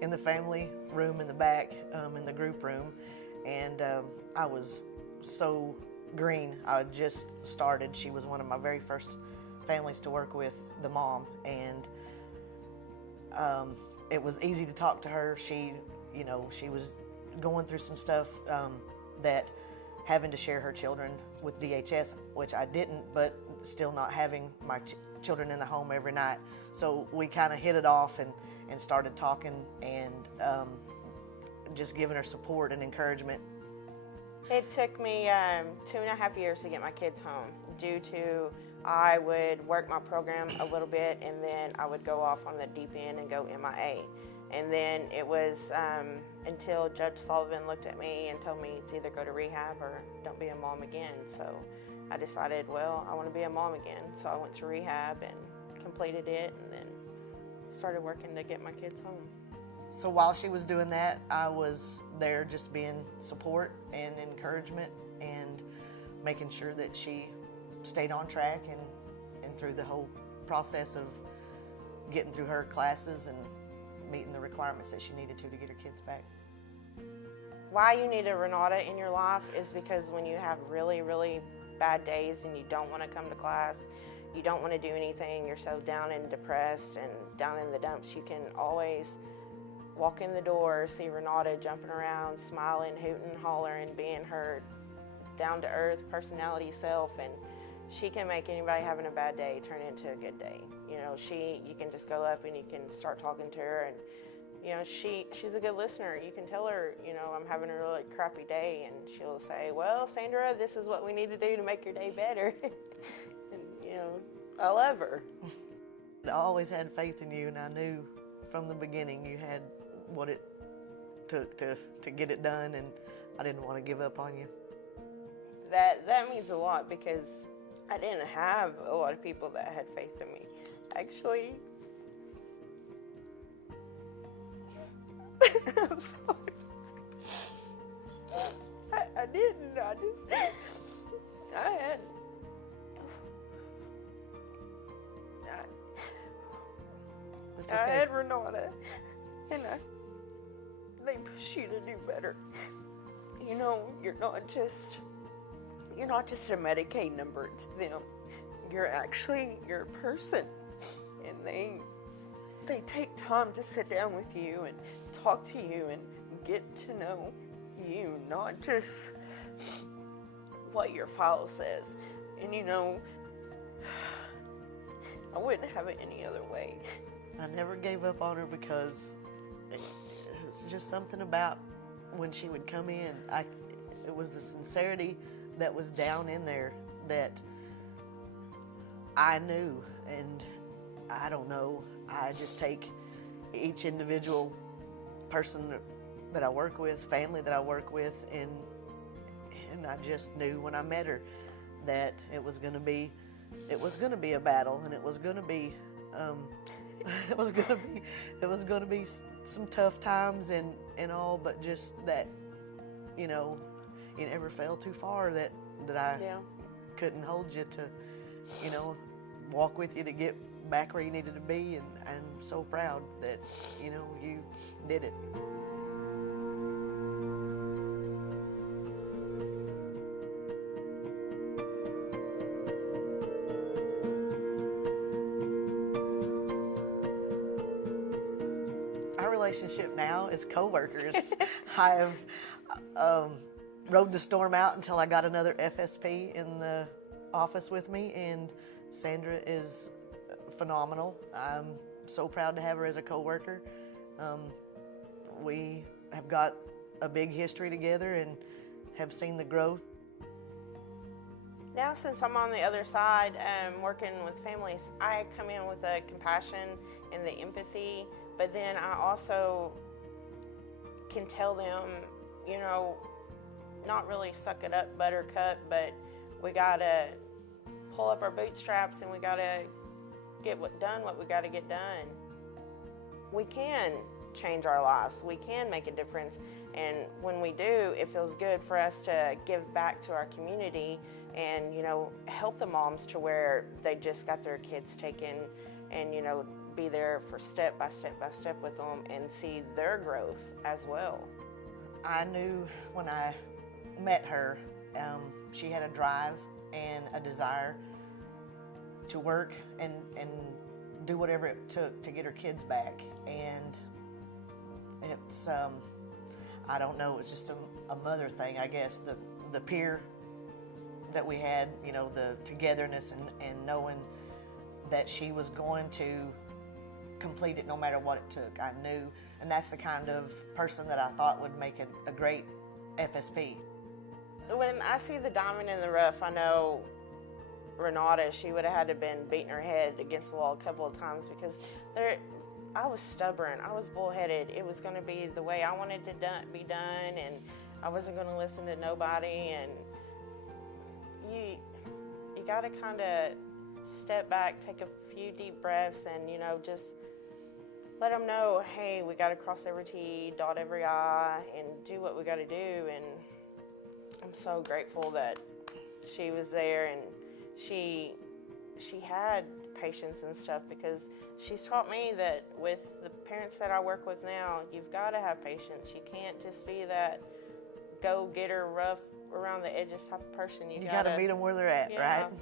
in the family room in the back, in the group room, and I was so green. I had just started. She was one of my very first families to work with, the mom, and it was easy to talk to her. She was going through some stuff that having to share her children with DHS, which I didn't, but still not having my children in the home every night. So we kind of hit it off and started talking and just giving her support and encouragement. It took me 2.5 years to get my kids home due to I would work my program a little bit and then I would go off on the deep end and go MIA. And then it was until Judge Sullivan looked at me and told me it's either go to rehab or don't be a mom again. So I decided, well, I want to be a mom again. So I went to rehab and completed it and then started working to get my kids home. So while she was doing that, I was there just being support and encouragement and making sure that she stayed on track and through the whole process of getting through her classes and meeting the requirements that she needed to get her kids back. Why you need a Renata in your life is because when you have really, really bad days and you don't want to come to class, you don't want to do anything, you're so down and depressed and down in the dumps, you can always walk in the door, see Renata jumping around, smiling, hooting, hollering, being her down-to-earth personality self, and she can make anybody having a bad day turn into a good day. You know, you can just go up and you can start talking to her, and you know, she's a good listener. You can tell her, you know, I'm having a really crappy day, and she'll say, well, Sandra, this is what we need to do to make your day better. And you know, I love her. I always had faith in you, and I knew from the beginning you had what it took to get it done, and I didn't want to give up on you. That means a lot because I didn't have a lot of people that had faith in me. Actually, I'm sorry. I didn't. It's okay. I had Renata, and they push you to do better. You know, you're not just a Medicaid number to them. You're a person, and they take time to sit down with you and talk to you and get to know you, not just what your file says. And you know, I wouldn't have it any other way. I never gave up on her because it was just something about when she would come in. It was the sincerity that was down in there that I knew, and I don't know, I just take each individual person that I work with, family that I work with, and I just knew when I met her that it was going to be a battle, and it was going to be some tough times and all, but just that, you know, you never fell too far that I couldn't hold you to, you know, walk with you to get back where you needed to be, and I'm so proud that, you know, you did it. Our relationship now is co-workers. I've rode the storm out until I got another FSP in the office with me, and Sandra is phenomenal. I'm so proud to have her as a co-worker. We have got a big history together and have seen the growth. Now, since I'm on the other side working with families, I come in with the compassion and the empathy, but then I also can tell them, you know, not really suck it up, buttercup, but we gotta pull up our bootstraps and we gotta get done what we gotta get done. We can change our lives, we can make a difference, and when we do, it feels good for us to give back to our community and, you know, help the moms to where they just got their kids taken, and, you know, be there for step by step by step with them and see their growth as well. I knew when I met her, she had a drive and a desire to work and do whatever it took to get her kids back. And it's, I don't know, it's just a mother thing, I guess. The peer that we had, you know, the togetherness and knowing that she was going to complete it no matter what it took. I knew, and that's the kind of person that I thought would make a great FSP. When I see the diamond in the rough, I know Renata, she would have had to been beating her head against the wall a couple of times because I was stubborn, I was bullheaded. It was going to be the way I wanted to be done, and I wasn't going to listen to nobody. And you got to kind of step back, take a few deep breaths, and, you know, just let them know, hey, we got to cross every T, dot every I, and do what we got to do. And I'm so grateful that she was there, and she had patience and stuff, because she's taught me that with the parents that I work with now, you've got to have patience. You can't just be that go-getter, rough around the edges type of person. You got to meet them where they're at, yeah. right?